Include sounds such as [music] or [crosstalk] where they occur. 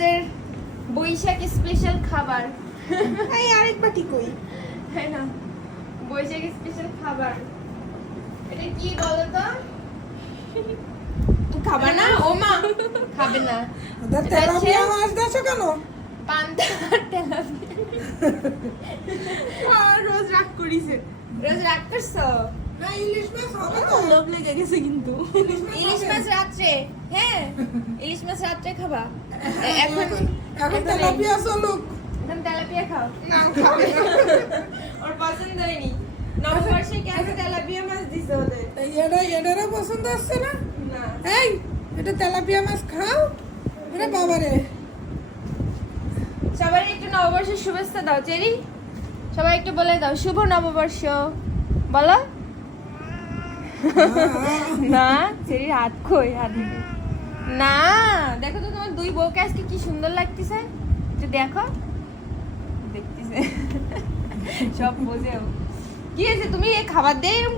আমাদের বৈশাখ স্পেশাল খাবার। এই আরেক বাটি কই তাই না? বৈশাখ স্পেশাল খাবার। এটা কি বলো তো না? ও মা খাবে না। তেলাপিয়া মাছ কেন? পান্তা তেলাপিয়া। আর রোজ রাগ করিছে। রোজ রাগ করছ? না ইলিশ লোভ লেগে গেছে কিন্তু। ইলিশ মাছ রাত্রে হ্যাঁ ইলিশ মাছ রাত্রে খাবা। [laughs] এখন এখন তেলাপিয়া চলুক। এখন তেলাপিয়া খাও। না খাবে [laughs] ওর পছন্দ হয়নি। নববর্ষে কেন তেলাপিয়া মাছ দিছে ওদের? এটা এটারও পছন্দ আসছে না? না। এই এটা তেলাপিয়া মাছ খাও। আরে বাবারে। সবাই একটু নববর্ষের শুভেচ্ছা দাও চেরি। সবাই একটু বলে দাও শুভ নববর্ষ। বলো। [laughs] না, সেই হাত কই হাত। না, দেখো তো তোমার দুই বউকে আজকে কি সুন্দর লাগতেছে? যে দেখো। দেখতেছে। সব বোঝেও। কি হয়েছে? তুমি এই খাবার দিয়ে এরকম